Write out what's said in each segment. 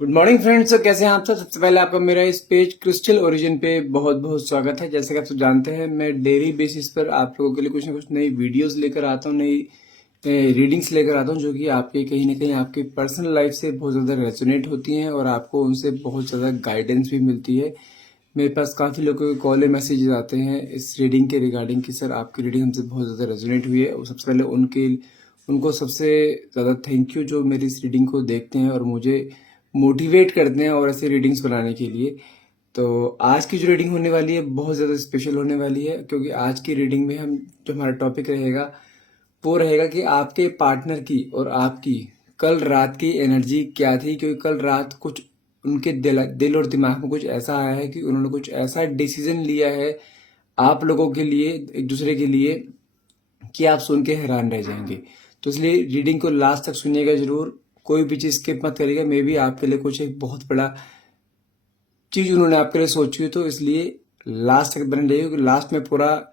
Good morning friends. तो कैसे हैं आप सब। सबसे पहले आपका मेरा इस पेज क्रिस्टल ओरिजिन पे बहुत बहुत स्वागत है। जैसे कि आप सब जानते हैं, मैं डेली बेसिस पर आप लोगों के लिए कुछ ना कुछ नई वीडियोस लेकर आता हूँ, नई रीडिंग्स लेकर आता हूँ, जो कि आपके कहीं ना कहीं आपकी पर्सनल लाइफ से बहुत ज़्यादा रेजोनेट होती हैं और आपको उनसे बहुत ज़्यादा गाइडेंस भी मिलती है। मेरे पास काफ़ी लोगों के कॉल मैसेजेस आते हैं इस रीडिंग के रिगार्डिंग कि सर आपकी रीडिंग हमसे बहुत ज़्यादा रेजोनेट हुई है। और सबसे पहले उनको सबसे ज़्यादा थैंक यू जो मेरी इस रीडिंग को देखते हैं और मुझे मोटिवेट करते हैं और ऐसे रीडिंग्स बनाने के लिए। तो आज की जो रीडिंग होने वाली है बहुत ज़्यादा स्पेशल होने वाली है, क्योंकि आज की रीडिंग में हम जो हमारा टॉपिक रहेगा वो रहेगा कि आपके पार्टनर की और आपकी कल रात की एनर्जी क्या थी। क्योंकि कल रात कुछ उनके दिल और दिमाग में कुछ ऐसा आया है कि उन्होंने कुछ ऐसा डिसीजन लिया है आप लोगों के लिए, एक दूसरे के लिए, कि आप सुन के हैरान रह जाएंगे। तो इसलिए रीडिंग को लास्ट तक सुनिएगा जरूर, कोई भी चीज़ स्किप मत करिएगा। मे बी आपके लिए कुछ एक बहुत बड़ा चीज़ उन्होंने आपके लिए सोची हो, तो इसलिए लास्ट तक बने रहिए, क्योंकि लास्ट में पूरा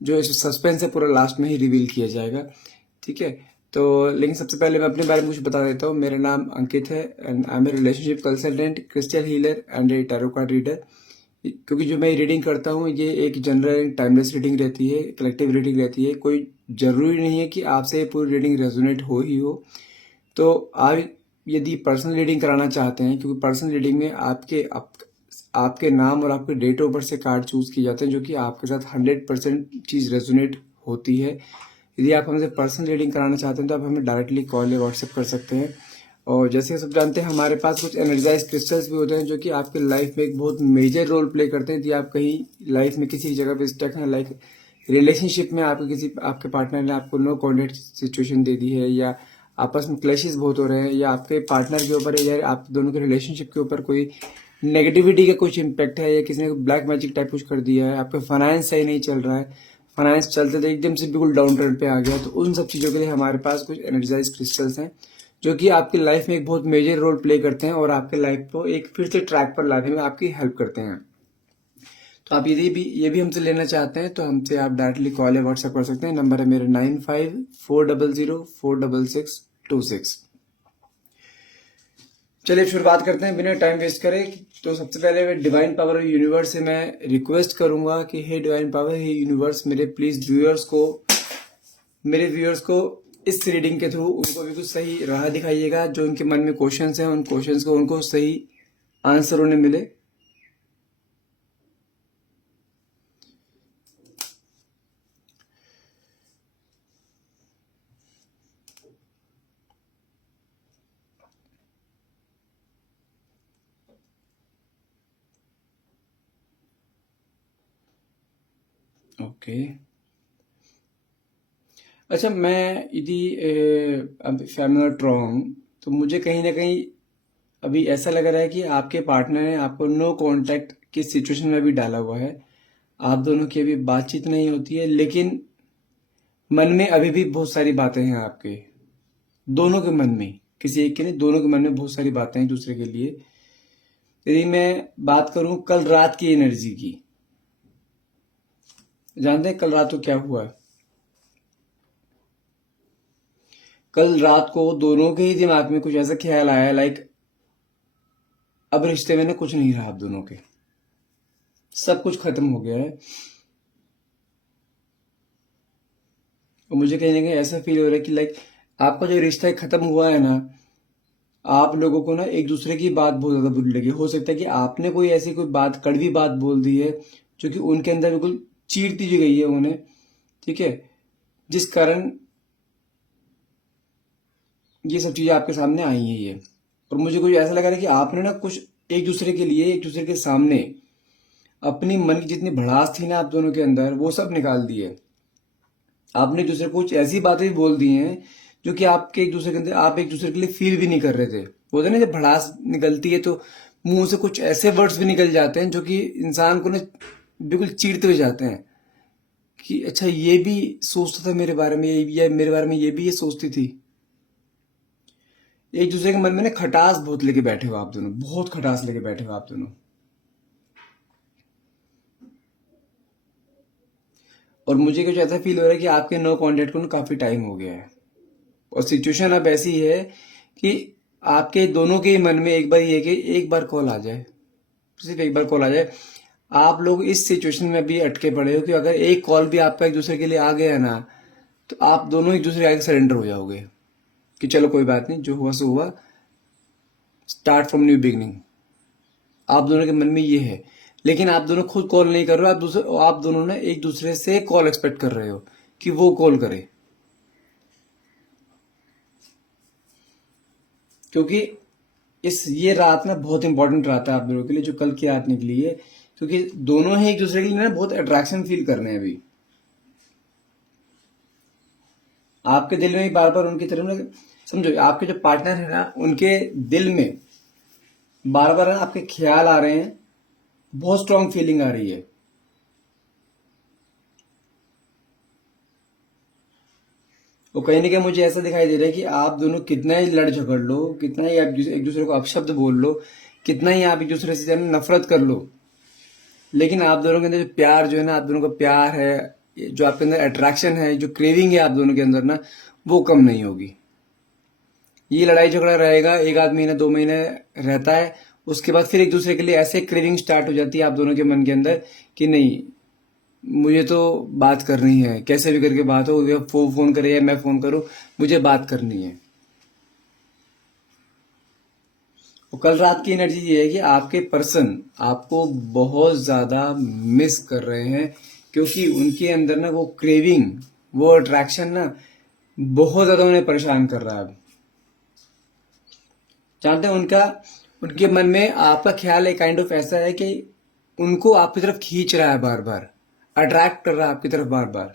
जो सस्पेंस है पूरा लास्ट में ही रिवील किया जाएगा। ठीक है। तो लेकिन सबसे पहले मैं अपने बारे में कुछ बता देता हूँ। मेरा नाम अंकित है and I am a relationship consultant, crystal healer and a tarot card reader. क्योंकि जो मैं रीडिंग करता हूँ ये एक जनरल टाइमलेस रीडिंग रहती है, कलेक्टिव रीडिंग रहती है। कोई जरूरी नहीं है कि आपसे ये पूरी रीडिंग रेजोनेट हो ही हो। तो आप यदि पर्सनल रीडिंग कराना चाहते हैं, क्योंकि पर्सनल रीडिंग में आपके नाम और आपके डेट ऑफ बर्थ से कार्ड चूज किए जाते हैं, जो कि आपके साथ 100% चीज़ रेजोनेट होती है। यदि आप हमसे पर्सनल रीडिंग कराना चाहते हैं तो आप हमें डायरेक्टली कॉल या व्हाट्सएप कर सकते हैं। और जैसे सब जानते हैं, हमारे पास कुछ एनर्जाइज क्रिस्टल्स भी होते हैं जो कि आपके लाइफ में एक बहुत मेजर रोल प्ले करते हैं। यदि आप कहीं लाइफ में किसी जगह पे स्टक हैं, लाइक रिलेशनशिप में आपके पार्टनर ने आपको नो कॉन्टेक्ट सिचुएशन दे दी है, या आपस में क्लैशेस बहुत हो रहे हैं, या आपके पार्टनर के ऊपर या आप दोनों के रिलेशनशिप के ऊपर कोई नेगेटिविटी का कुछ इम्पैक्ट है, या किसी ने ब्लैक मैजिक टाइप कुछ कर दिया है, आपका फाइनेंस सही नहीं चल रहा है, फाइनेंस चलते थे एकदम से बिल्कुल डाउन ट्रेंड पे आ गया, तो उन सब चीज़ों के लिए हमारे पास कुछ एनर्जाइज क्रिस्टल्स हैं जो कि आपकी लाइफ में एक बहुत मेजर रोल प्ले करते हैं और आपके लाइफ को एक फिर से ट्रैक पर लाने में आपकी हेल्प करते हैं। तो आप यदि भी ये भी हमसे लेना चाहते हैं तो हमसे आप डायरेक्टली कॉल या व्हाट्सएप कर सकते हैं। नंबर है मेरा 9540046626। चलिए शुरुआत करते हैं बिना टाइम वेस्ट करे। तो सबसे पहले मैं डिवाइन पावर यूनिवर्स से मैं रिक्वेस्ट करूंगा कि हे डिवाइन पावर, हे यूनिवर्स, मेरे व्यूअर्स को इस रीडिंग के थ्रू उनको भी कुछ सही राह दिखाइएगा। जो उनके मन में क्वेश्चंस हैं उन क्वेश्चंस को उनको सही आंसर उन्हें मिले। ओके। अच्छा, मैं यदि अब if I am not wrong, तो मुझे कहीं ना कहीं अभी ऐसा लग रहा है कि आपके पार्टनर ने आपको नो कांटेक्ट की सिचुएशन में भी डाला हुआ है। आप दोनों की अभी बातचीत नहीं होती है, लेकिन मन में अभी भी बहुत सारी बातें हैं आपके दोनों के मन में, किसी एक के नहीं, दोनों के मन में बहुत सारी बातें हैं एक दूसरे के लिए। यदि मैं बात करूं कल रात की एनर्जी की, जानते हैं कल रात को क्या हुआ? कल रात को दोनों के ही दिमाग में कुछ ऐसा ख्याल आया, लाइक अब रिश्ते में ना कुछ नहीं रहा, आप दोनों के सब कुछ खत्म हो गया है। और मुझे कहीं ना कहीं ऐसा फील हो रहा है कि लाइक आपका जो रिश्ता खत्म हुआ है ना, आप लोगों को ना एक दूसरे की बात बहुत ज्यादा बुरी लगी। हो सकता है कि आपने कोई ऐसी कोई बात, कड़वी बात बोल दी है जो कि उनके अंदर बिल्कुल चीर दी गई है उन्हें। ठीक है। जिस कारण ये सब चीजें आपके सामने आई हैं ये। और मुझे कुछ ऐसा लगा है कि आपने ना कुछ एक दूसरे के लिए, एक दूसरे के सामने अपनी मन की जितनी भड़ास थी ना आप दोनों के अंदर, वो सब निकाल दी है। आपने एक दूसरे को कुछ ऐसी बातें भी बोल दी हैं जो कि आपके एक दूसरे के अंदर आप एक दूसरे के लिए फील भी नहीं कर रहे थे। बोलते हैं ना, जब भड़ास निकलती है तो मुंह से कुछ ऐसे वर्ड्स भी निकल जाते हैं जो कि इंसान को ना बिल्कुल चीरते हुए जाते हैं कि अच्छा ये भी सोचता था मेरे बारे में, या मेरे बारे में ये भी ये सोचती थी। एक दूसरे के मन में ना खटास बहुत लेके बैठे हो आप दोनों, बहुत खटास लेके बैठे हो आप दोनों। और मुझे कुछ ऐसा फील हो रहा है कि आपके नो कांटेक्ट को ना काफी टाइम हो गया है। और सिचुएशन अब ऐसी है कि आपके दोनों के ही मन में एक बार ये कि एक बार कॉल आ जाए, सिर्फ एक बार कॉल आ जाए। आप लोग इस सिचुएशन में भी अटके पड़े हो कि अगर एक कॉल भी आपका एक दूसरे के लिए आ गया ना, तो आप दोनों एक दूसरे के आगे सरेंडर हो जाओगे कि चलो कोई बात नहीं, जो हुआ सो हुआ, स्टार्ट फ्रॉम न्यू बिगनिंग। आप दोनों के मन में ये है, लेकिन आप दोनों खुद कॉल नहीं कर रहे हो। आप दोनों ना एक दूसरे से कॉल एक्सपेक्ट कर रहे हो कि वो कॉल करे, क्योंकि ये रात ना बहुत इंपॉर्टेंट रात है आप दोनों के लिए, जो कल की रात निकली है, क्योंकि दोनों ही एक दूसरे के लिए ना बहुत अट्रैक्शन फील कर रहे हैं अभी। आपके दिल में भी बार बार उनकी तरफ ना, समझो आपके जो पार्टनर है ना, उनके दिल में बार बार आपके ख्याल आ रहे हैं, बहुत स्ट्रांग फीलिंग आ रही है। वो कहीं ना कहीं मुझे ऐसा दिखाई दे रहा है कि आप दोनों कितना ही लड़ झगड़ लो, कितना ही आप एक दूसरे को अपशब्द बोल लो, कितना ही आप एक दूसरे से नफरत कर लो, लेकिन आप दोनों के अंदर जो प्यार जो है ना, आप दोनों का प्यार है, जो आपके अंदर अट्रैक्शन है, जो क्रेविंग है आप दोनों के अंदर ना, वो कम नहीं होगी। ये लड़ाई झगड़ा रहेगा, एक आध महीना 2 महीने रहता है, उसके बाद फिर एक दूसरे के लिए ऐसे क्रेविंग स्टार्ट हो जाती है आप दोनों के मन के अंदर कि नहीं, मुझे तो बात करनी है, कैसे भी करके बात हो, या फोन करे या मैं फोन करूं, मुझे बात करनी है। और कल रात की एनर्जी ये है कि आपके पर्सन आपको बहुत ज्यादा मिस कर रहे हैं, क्योंकि उनके अंदर ना वो क्रेविंग, वो अट्रैक्शन ना बहुत ज्यादा उन्हें परेशान कर रहा है अब। जानते हैं उनके मन में आपका ख्याल एक काइंड ऑफ ऐसा है कि उनको आपकी तरफ खींच रहा है, बार बार अट्रैक्ट कर रहा है आपकी तरफ बार बार।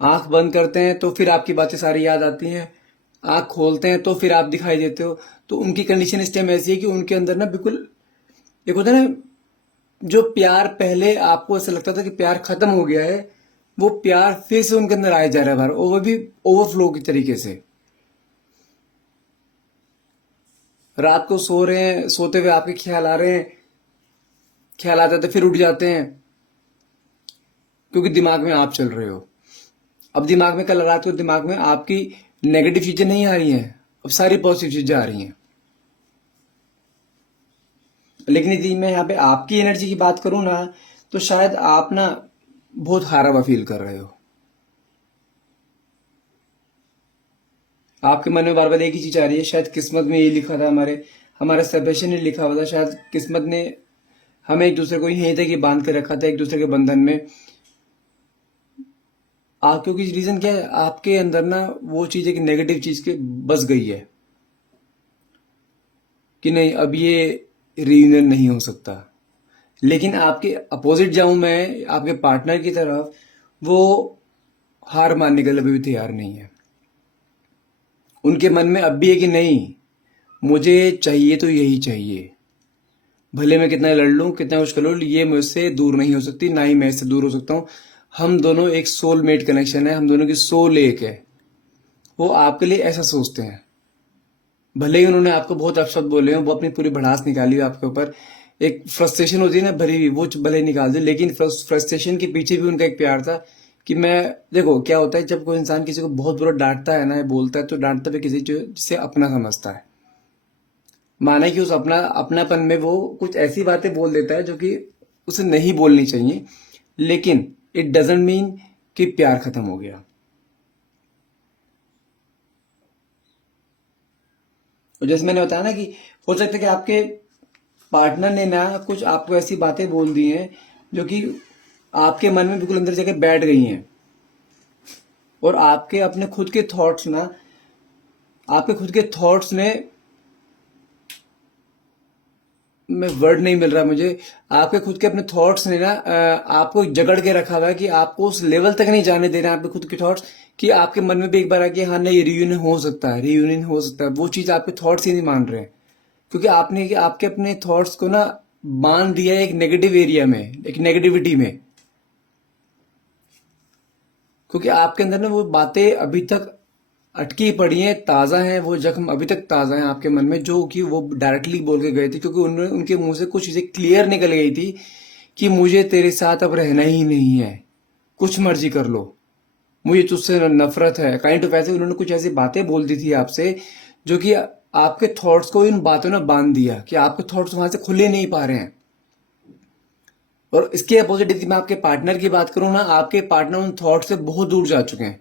आंख बंद करते हैं तो फिर आपकी बातें सारी याद आती हैं, आंख खोलते हैं तो फिर आप दिखाई देते हो। तो उनकी कंडीशन इस टाइम ऐसी है कि उनके अंदर ना बिल्कुल, एक होता है ना, जो प्यार पहले आपको ऐसा लगता था कि प्यार खत्म हो गया है, वो प्यार फिर से उनके अंदर आया जा रहा है बार, वो भी ओवरफ्लो की तरीके से। रात को सो रहे हैं, सोते हुए आपके ख्याल आ रहे हैं, ख्याल आते थे फिर उठ जाते हैं, क्योंकि दिमाग में आप चल रहे हो। अब दिमाग में, कल रात को दिमाग में आपकी नेगेटिव चीजें नहीं आ रही हैं, अब सारी पॉजिटिव चीजें आ रही हैं। लेकिन यदि मैं यहाँ पे आपकी एनर्जी की बात करूं ना, तो शायद आप ना बहुत हारा हुआ फील कर रहे हो। आपके मन में बार बार एक ही चीज आ रही है, शायद किस्मत में ये लिखा था, हमारे सभ्यशन ने लिखा हुआ था, शायद किस्मत ने हमें एक दूसरे को यहीं तक ही बांध के रखा था, एक दूसरे के बंधन में। क्योंकि रीजन क्या है, आपके अंदर ना वो चीज एक नेगेटिव चीज के बस गई है कि नहीं, अब ये रियूनियन नहीं हो सकता। लेकिन आपके अपोजिट जाऊं मैं, आपके पार्टनर की तरफ, वो हार मानने के लिए अभी भी तैयार नहीं है। उनके मन में अब भी है कि नहीं, मुझे चाहिए तो यही चाहिए, भले मैं कितना लड़ लूं, कितना कुछ कर लूं, ये मुझसे दूर नहीं हो सकती, ना ही मैं इससे दूर हो सकता हूं। हम दोनों एक सोलमेट कनेक्शन है, हम दोनों की सोल एक है। वो आपके लिए ऐसा सोचते हैं। भले ही उन्होंने आपको बहुत अपशब्द बोले हो, वो अपनी पूरी भड़ास निकाली हो आपके ऊपर, एक फ्रस्ट्रेशन होती है ना भरी हुई, वो भले ही निकाल दे, लेकिन फ्रस्ट्रेशन के पीछे भी उनका एक प्यार था कि मैं, देखो क्या होता है, जब कोई इंसान किसी को बहुत बुरा डांटता है ना, बोलता है, तो डांटता भी किसी जिसे अपना समझता है। माना कि उस अपनापन में वो कुछ ऐसी बातें बोल देता है जो कि उसे नहीं बोलनी चाहिए, लेकिन इट डजेंट मीन कि प्यार खत्म हो गया। और जैसे मैंने बताया ना कि हो सकता है कि आपके पार्टनर ने ना कुछ आपको ऐसी बातें बोल दी हैं जो कि आपके मन में बिल्कुल अंदर जाकर बैठ गई हैं, और आपके अपने खुद के थॉट्स ना, आपके खुद के थॉट्स ने, मैं वर्ड नहीं मिल रहा मुझे, आपके खुद के अपने थॉट्स ने ना आपको जकड़ के रखा हुआ है कि आपको उस लेवल तक नहीं जाने दे रहे हैं आपके खुद के थॉट्स, कि आपके मन में भी एक बार आ कि हाँ नहीं, रियूनियन हो सकता है, रियूनियन हो सकता है। वो चीज आपके थॉट्स ही नहीं मान रहे हैं, क्योंकि आपने आपके अपने थॉट्स को ना बांध दिया है एक नेगेटिव एरिया में, एक नेगेटिविटी में, क्योंकि आपके अंदर ना वो बातें अभी तक अटकी पड़ी हैं, ताजा हैं, वो जख्म अभी तक ताजा हैं आपके मन में, जो कि वो डायरेक्टली बोल के गए थे, क्योंकि उनके मुंह से कुछ चीजें क्लियर निकल गई थी कि मुझे तेरे साथ अब रहना ही नहीं है, कुछ मर्जी कर लो, मुझे तुझसे नफरत है, काइंड ऑफ ऐसे उन्होंने कुछ ऐसी बातें बोल दी थी आपसे, जो कि आपके थॉट्स को इन बातों ने बांध दिया कि आपके थॉट्स वहां से खुले नहीं पा रहे हैं। और इसके अपोजिट यदि मैं आपके पार्टनर की बात करूं ना, आपके पार्टनर उन थॉट से बहुत दूर जा चुके हैं।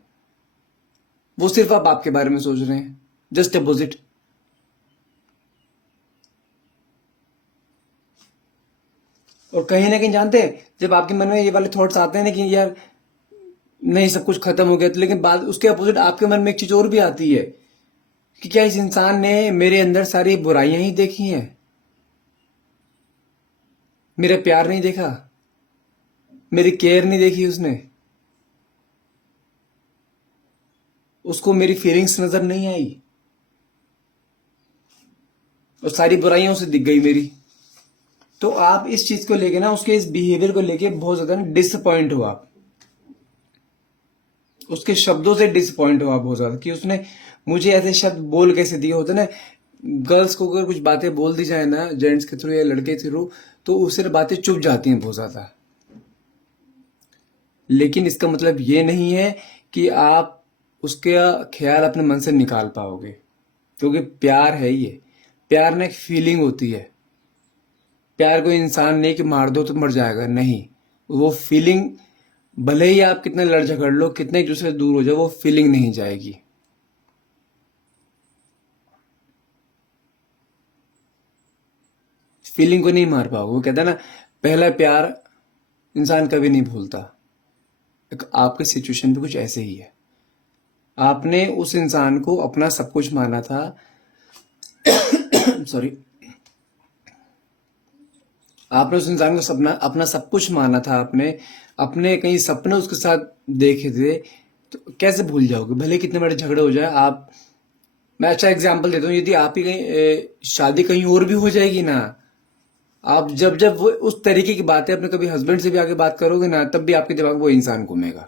वो सिर्फ अब आपके बारे में सोच रहे हैं, जस्ट अपोजिट। और कहीं ना कहीं जानते हैं, जब आपके मन में ये वाले थॉट्स आते हैं ना कि यार नहीं सब कुछ खत्म हो गया, तो लेकिन बाद उसके अपोजिट आपके मन में एक चीज और भी आती है कि क्या इस इंसान ने मेरे अंदर सारी बुराइयां ही देखी हैं, मेरा प्यार नहीं देखा, मेरी केयर नहीं देखी उसने, उसको मेरी फीलिंग्स नजर नहीं आई और सारी बुराइयां उसे दिख गई मेरी। तो आप इस चीज को लेके ना, उसके इस बिहेवियर को लेके बहुत ज्यादा डिसअपॉइंट हो आप, उसके शब्दों से डिसअपॉइंट हो आप बहुत ज्यादा कि उसने मुझे ऐसे शब्द बोल कैसे दिए होते ना। गर्ल्स को अगर कुछ बातें बोल दी जाए ना जेंट्स के थ्रू या लड़के के थ्रू, तो उससे बातें चुप जाती हैं बहुत ज्यादा। लेकिन इसका मतलब ये नहीं है कि आप उसका ख्याल अपने मन से निकाल पाओगे, क्योंकि प्यार है ये। प्यार ना एक फीलिंग होती है। प्यार कोई इंसान नहीं कि मार दो तो मर जाएगा, नहीं। वो फीलिंग, भले ही आप कितने लड़ झगड़ लो, कितने एक दूसरे से दूर हो जाए, वो फीलिंग नहीं जाएगी। फीलिंग को नहीं मार पाओगे। वो कहता है ना, पहला प्यार इंसान कभी नहीं भूलता। आपके सिचुएशन पे कुछ ऐसे ही है। आपने उस इंसान को अपना सब कुछ माना था, सॉरी, आपने उस इंसान को सपना अपना सब कुछ माना था, आपने अपने कई सपने उसके साथ देखे थे, तो कैसे भूल जाओगे भले कितने बड़े झगड़े हो जाए आप। मैं अच्छा एग्जांपल देता हूँ, यदि आप ही कहीं शादी कहीं और भी हो जाएगी ना, आप जब जब वो उस तरीके की बातें अपने कभी हस्बैंड से भी आगे बात करोगे ना, तब भी आपके दिमाग में वो इंसान घूमेगा।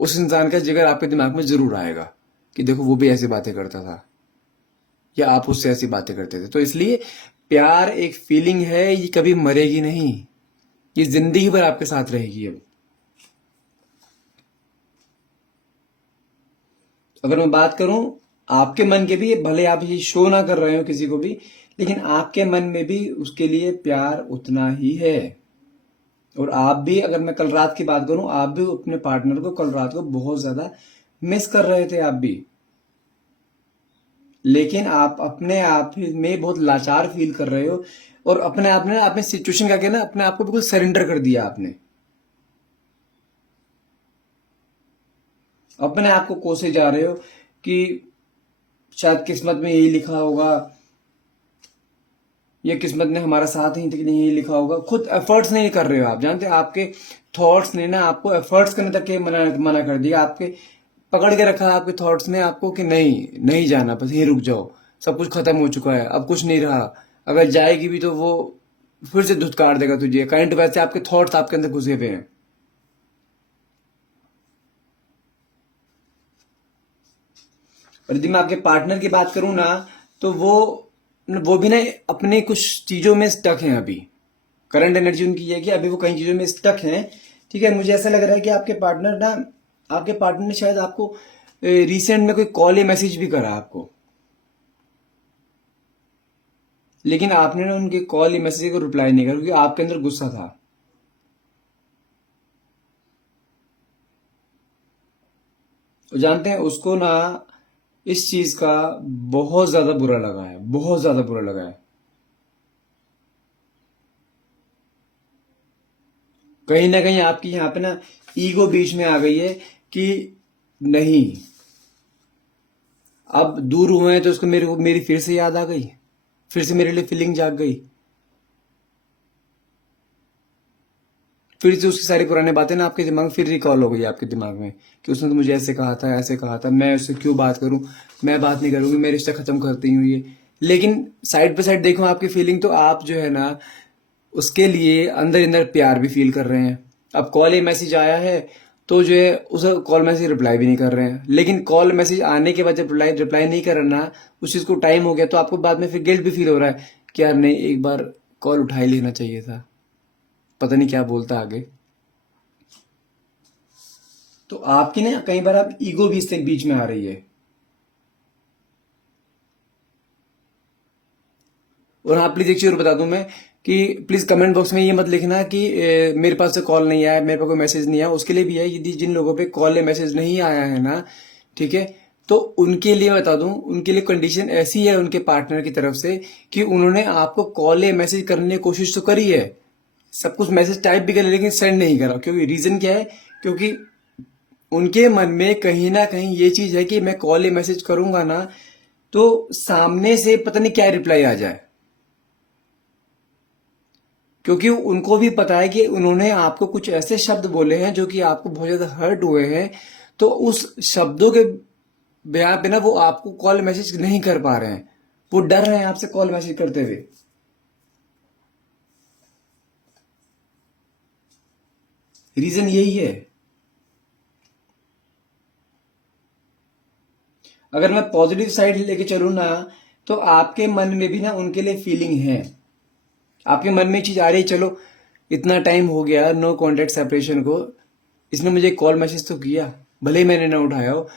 उस इंसान का जिक्र आपके दिमाग में जरूर आएगा कि देखो वो भी ऐसी बातें करता था, या आप उससे ऐसी बातें करते थे। तो इसलिए प्यार एक फीलिंग है, ये कभी मरेगी नहीं, ये जिंदगी भर आपके साथ रहेगी। अब अगर मैं बात करूं आपके मन के भी, भले आप ये शो ना कर रहे हो किसी को भी, लेकिन आपके मन में भी उसके लिए प्यार उतना ही है। और आप भी, अगर मैं कल रात की बात करूं, आप भी अपने पार्टनर को कल रात को बहुत ज्यादा मिस कर रहे थे आप भी। लेकिन आप अपने आप में बहुत लाचार फील कर रहे हो, और अपने आप ने अपने सिचुएशन का क्या ना, अपने आप को बिल्कुल सरेंडर कर दिया आपने। अपने आप को कोसे जा रहे हो कि शायद किस्मत में यही लिखा होगा, ये किस्मत ने हमारा साथ ही नहीं यही लिखा होगा। खुद एफर्ट्स नहीं कर रहे हो आप। जानते हैं आपके थॉट्स ने ना आपको एफर्ट्स करने तक के मना कर दिया। आपके पकड़ के रखा आपके थॉट्स ने आपको कि नहीं नहीं जाना, बस यहीं रुक जाओ, सब कुछ खत्म हो चुका है, अब कुछ नहीं रहा। अगर जाएगी भी तो वो फिर से धुतकार देगा तुझे। करंट वैसे आपके थॉट्स आपके अंदर घुसे हुए हैं। और यदि मैं आपके पार्टनर की बात करूं ना, तो वो भी ना अपने कुछ चीजों में स्टक हैं अभी। करंट एनर्जी उनकी ये है कि अभी वो कई चीजों में स्टक हैं। ठीक है, मुझे ऐसा लग रहा है कि आपके पार्टनर ने शायद आपको रिसेंट में कोई कॉल या मैसेज भी करा आपको, लेकिन आपने ना उनके कॉल या मैसेज को रिप्लाई नहीं करा क्योंकि आपके अंदर गुस्सा था। तो जानते हैं उसको ना इस चीज का बहुत ज्यादा बुरा लगा है, बहुत ज्यादा बुरा लगा है। कहीं ना कहीं आपकी यहाँ पे ना ईगो बीच में आ गई है कि नहीं, अब दूर हुए हैं तो उसको मेरी फिर से याद आ गई, फिर से मेरे लिए फीलिंग जाग गई, फिर से उसकी सारी पुरानी बातें ना आपके दिमाग में फिर रिकॉल हो गई आपके दिमाग में कि उसने तो मुझे ऐसे कहा था, ऐसे कहा था, मैं उससे क्यों बात करूं, मैं बात नहीं करूंगी, मैं रिश्ता खत्म करती हूँ ये। लेकिन साइड बाय साइड देखो आपकी फीलिंग, तो आप जो है ना उसके लिए अंदर अंदर प्यार भी फील कर रहे हैं। अब कॉल या मैसेज आया है तो जो है उस कॉल मैसेज रिप्लाई भी नहीं कर रहे हैं, लेकिन कॉल मैसेज आने के बाद जब रिप्लाई रिप्लाई नहीं कर रहा ना, उस चीज को टाइम हो गया, तो आपको बाद में फिर गिल्ट भी फील हो रहा है कि यार नहीं, एक बार कॉल उठा ही लेना चाहिए था, पता नहीं क्या बोलता आगे। तो आपकी ना कई बार आप ईगो भी इससे बीच में आ रही है। और हाँ प्लीज एक चीज और बता दूं मैं कि प्लीज कमेंट बॉक्स में ये मत लिखना कि मेरे पास से कॉल नहीं आया, मेरे पास कोई मैसेज नहीं आया। उसके लिए भी है, यदि जिन लोगों पे कॉल या मैसेज नहीं आया है ना, ठीक है, तो उनके लिए बता दूं, उनके लिए कंडीशन ऐसी है उनके पार्टनर की तरफ से कि उन्होंने आपको कॉल या मैसेज करने की कोशिश तो करी है, सब कुछ मैसेज टाइप भी करे, लेकिन सेंड नहीं करा। क्योंकि रीजन क्या है? क्योंकि उनके मन में कहीं ना कहीं ये चीज है कि मैं कॉल या मैसेज करूंगा ना तो सामने से पता नहीं क्या रिप्लाई आ जाए। क्योंकि उनको भी पता है कि उन्होंने आपको कुछ ऐसे शब्द बोले हैं जो कि आपको बहुत ज्यादा हर्ट हुए हैं, तो उस शब्दों के बयान पे ना वो आपको कॉल मैसेज नहीं कर पा रहे हैं, वो डर रहे हैं आपसे कॉल मैसेज करते हुए। रीजन यही है। अगर मैं पॉजिटिव साइड लेके चलूं ना, तो आपके मन में भी ना उनके लिए फीलिंग है। आपके मन में चीज आ रही है, चलो इतना टाइम हो गया नो कॉन्टेक्ट सेपरेशन को, इसने मुझे कॉल मैसेज तो किया, भले ही मैंने ना उठाया हो।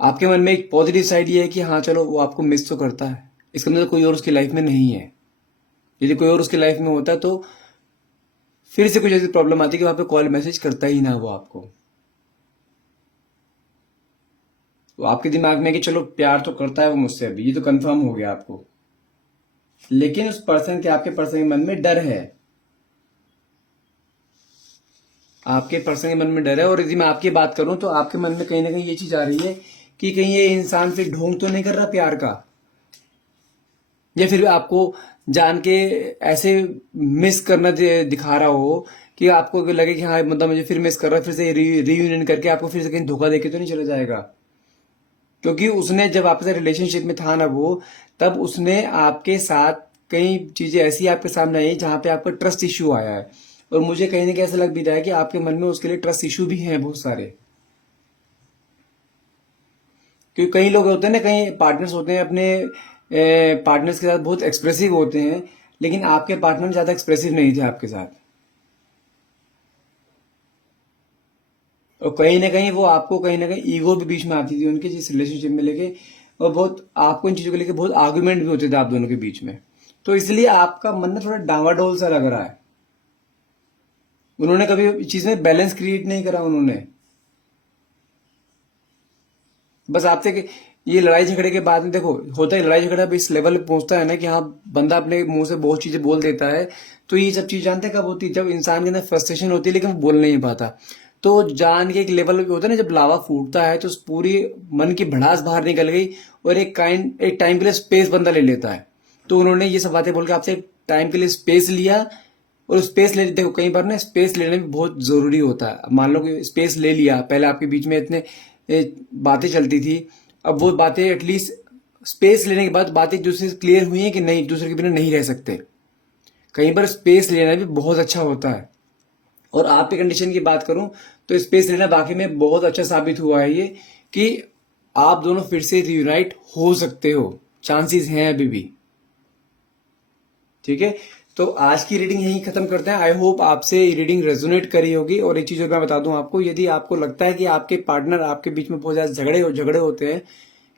आपके मन में एक पॉजिटिव साइड ये है कि हाँ चलो वो आपको मिस तो करता है, इसका मतलब कोई और उसकी लाइफ में नहीं है। यदि कोई और उसकी लाइफ में होता तो फिर से कुछ ऐसी प्रॉब्लम आती कि वहां पे कॉल मैसेज करता ही ना वो आपको। तो आपके दिमाग में कि चलो प्यार तो करता है वो मुझसे, अभी ये तो कंफर्म हो गया आपको, लेकिन उस पर्सन के, आपके पर्सन के मन में डर है। आपके पर्सन के मन में डर है। और यदि मैं आपकी बात करूं तो आपके मन में कहीं ना कहीं ये चीज आ रही है कि कहीं ये इंसान फिर ढोंग तो नहीं कर रहा प्यार का, या फिर आपको जान के ऐसे मिस करना दिखा रहा हो कि आपको लगे कि हाँ मतलब मुझे फिर मिस कर रहा है, फिर से रीयूनियन करके आपको फिर से कहीं धोखा देके तो नहीं चला जाएगा। क्योंकि उसने जब आपसे रिलेशनशिप में था ना वो, तब उसने आपके साथ कई चीजें ऐसी आपके सामने आई जहां पे आपका ट्रस्ट इश्यू आया है। और मुझे कहीं ना कहीं ऐसा लग भी रहा है कि आपके मन में उसके लिए ट्रस्ट इश्यू भी हैं बहुत सारे। क्योंकि कई लोग होते हैं ना, कई पार्टनर्स होते हैं अपने पार्टनर्स के साथ बहुत एक्सप्रेसिव होते हैं, लेकिन आपके पार्टनर ज्यादा एक्सप्रेसिव नहीं थे आपके साथ। और कहीं ना कहीं वो आपको कहीं ना कहीं ईगो भी बीच में आती थी उनके जिस रिलेशनशिप में लेके, और बहुत आपको इन चीजों को लेके बहुत आर्गुमेंट भी होते थे आप दोनों के बीच में। तो इसलिए आपका मन ना थोड़ा डावाडोल सा लग रहा है। उन्होंने कभी इस चीज में बैलेंस क्रिएट नहीं करा उन्होंने। बस आपसे ये लड़ाई झगड़े के बाद में देखो होता है, लड़ाई झगड़ा अब इस लेवल पे पहुंचता है ना कि हाँ बंदा अपने मुंह से बहुत चीजें बोल देता है। तो ये सब चीज जानते हैं कब होती है? जब इंसान के अंदर फ्रस्ट्रेशन होती है लेकिन वो बोल नहीं पाता। तो जान के एक लेवल पे होता है ना, जब लावा फूटता है तो उस पूरी मन की भड़ास बाहर निकल गई, और एक टाइम के लिए स्पेस बंदा ले लेता है। तो उन्होंने ये सब बातें बोल के आपसे एक टाइम के लिए स्पेस लिया। और स्पेस ले, देखो कई बार ना स्पेस लेने में बहुत जरूरी होता है। मान लो कि स्पेस ले लिया, पहले आपके बीच में इतने बातें चलती थी, अब वो बातें एटलीस्ट स्पेस लेने के बाद बातें एक दूसरे से क्लियर हुई हैं कि नहीं एक दूसरे के बिना नहीं रह सकते। कई बार स्पेस लेना भी बहुत अच्छा होता है। और आपकी कंडीशन की बात करूं तो स्पेस लेना बाकी में बहुत अच्छा साबित हुआ है ये, कि आप दोनों फिर से रियूनाइट हो सकते हो, चांसेस हैं अभी भी। ठीक है, तो आज की रीडिंग यहीं खत्म करते हैं। आई होप आपसे ये रीडिंग रेजोनेट करी होगी। और एक चीज और मैं बता दूं आपको, यदि आपको लगता है कि आपके पार्टनर आपके बीच में बहुत ज्यादा झगड़े होते हैं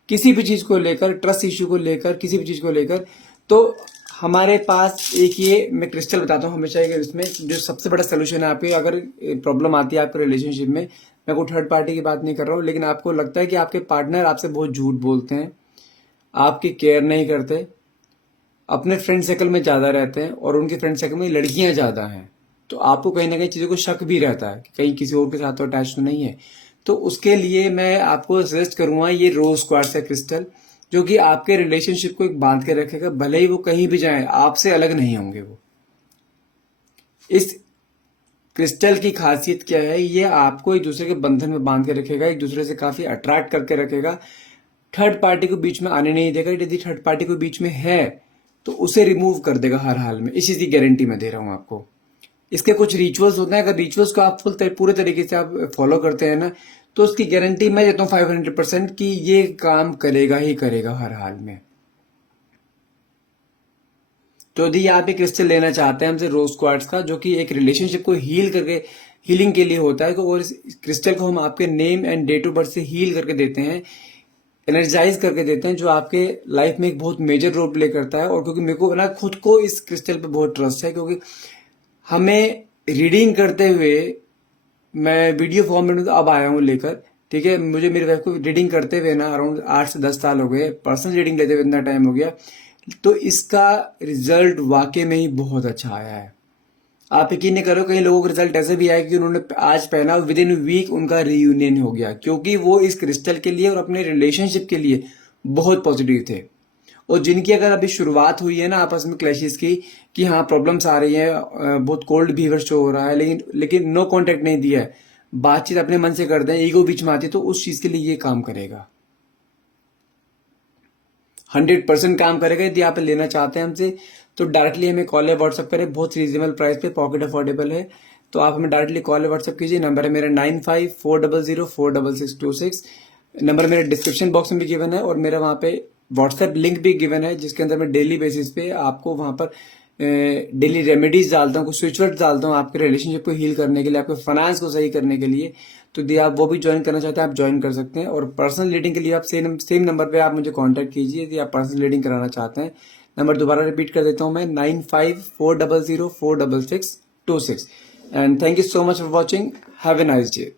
किसी भी चीज को लेकर, ट्रस्ट इश्यू को लेकर, किसी भी चीज को लेकर, तो हमारे पास एक ये मैं क्रिस्टल बताता हूँ हमेशा, इसमें जो सबसे बड़ा सोल्यूशन है आपके अगर प्रॉब्लम आती है आपके रिलेशनशिप में। मैं कोई थर्ड पार्टी की बात नहीं कर रहा हूँ, लेकिन आपको लगता है कि आपके पार्टनर आपसे बहुत झूठ बोलते हैं, आपकी केयर नहीं करते, अपने फ्रेंड सर्कल में ज्यादा रहते हैं, और उनके फ्रेंड सर्कल में लड़कियां ज्यादा हैं, तो आपको कहीं ना कहीं चीजों को शक भी रहता है कि कहीं किसी और के साथ तो अटैच तो नहीं है। तो उसके लिए मैं आपको सजेस्ट करूंगा ये रोज क्वार्ट्ज है क्रिस्टल, जो कि आपके रिलेशनशिप को एक बांध के रखेगा। भले ही वो कहीं भी जाए आपसे अलग नहीं होंगे वो। इस क्रिस्टल की खासियत क्या है? ये आपको एक दूसरे के बंधन में बांध के रखेगा, एक दूसरे से काफी अट्रैक्ट करके रखेगा, थर्ड पार्टी को बीच में आने नहीं देगा। यदि थर्ड पार्टी को बीच में है तो उसे रिमूव कर देगा हर हाल में। इस चीज की गारंटी मैं दे रहा हूं आपको। इसके कुछ रिचुअल्स होते हैं, अगर रिचुअल्स को आप पूरे तरीके से आप फॉलो करते हैं ना, तो उसकी गारंटी मैं देता हूँ 500% कि ये काम करेगा ही करेगा हर हाल में। तो यदि आप एक क्रिस्टल लेना चाहते हैं हमसे रोज क्वार्ट्ज का, जो कि एक रिलेशनशिप को हील करके हीलिंग के लिए होता है, तो और इस क्रिस्टल को हम आपके name and date of birth से हील करके देते हैं। एनर्जाइज करके देते हैं, जो आपके लाइफ में एक बहुत मेजर रोल प्ले करता है। और क्योंकि मेरे को ना खुद को इस क्रिस्टल पे बहुत ट्रस्ट है, क्योंकि हमें रीडिंग करते हुए, मैं वीडियो फॉर्म में तो अब आया हूँ लेकर, ठीक है, मुझे मेरी वाइफ को रीडिंग करते हुए ना अराउंड 8 से 10 साल हो गए, पर्सनल रीडिंग लेते हुए इतना टाइम हो गया, तो इसका रिजल्ट वाकई में ही बहुत अच्छा आया है। आप यकीन नहीं करो, कई लोगों का रिजल्ट ऐसे भी आया कि उन्होंने आज पहना, विद इन वीक उनका रीयूनियन हो गया, क्योंकि वो इस क्रिस्टल के लिए और अपने रिलेशनशिप के लिए बहुत पॉजिटिव थे। और जिनकी अगर अभी शुरुआत हुई है ना आपस में क्लैशेस की, कि हाँ प्रॉब्लम्स आ रही है, बहुत कोल्ड बिहेवियर शो हो रहा है, लेकिन नो कांटेक्ट नहीं दिया है, बातचीत अपने मन से करते हैं, ईगो बीच में आती है, तो उस चीज के लिए ये काम करेगा, 100% काम करेगा। यदि आप लेना चाहते हैं हमसे तो डायरेक्टली हमें कॉल या व्हाट्सएप करें, बहुत रीजनेबल प्राइस पे, पॉकेट अफोर्डेबल है। तो आप हमें डायरेक्टली कॉल या व्हाट्सएप कीजिए। नंबर है मेरा 9540046626। नंबर मेरे डिस्क्रिप्शन बॉक्स में भी गिवन है, और मेरा वहाँ पे व्हाट्सएप लिंक भी गिवन है, जिसके अंदर मैं डेली बेसिस पे आपको वहाँ पर डेली रेमेडीज डालता हूँ, कुछ स्विच वर्ड डालता हूँ आपके रिलेशनशिप को हील करने के लिए, आपके फाइनेंस को सही करने के लिए। तो यदि आप वो भी ज्वाइन करना चाहते हैं, आप ज्वाइन कर सकते हैं। और पर्सनल रीडिंग के लिए आप सेम नंबर पे आप मुझे कांटेक्ट कीजिए यदि आप पर्सनल रीडिंग कराना चाहते हैं। नंबर दोबारा रिपीट कर देता हूँ मैं, 9540046626। And thank you so much for watching. Have a nice day.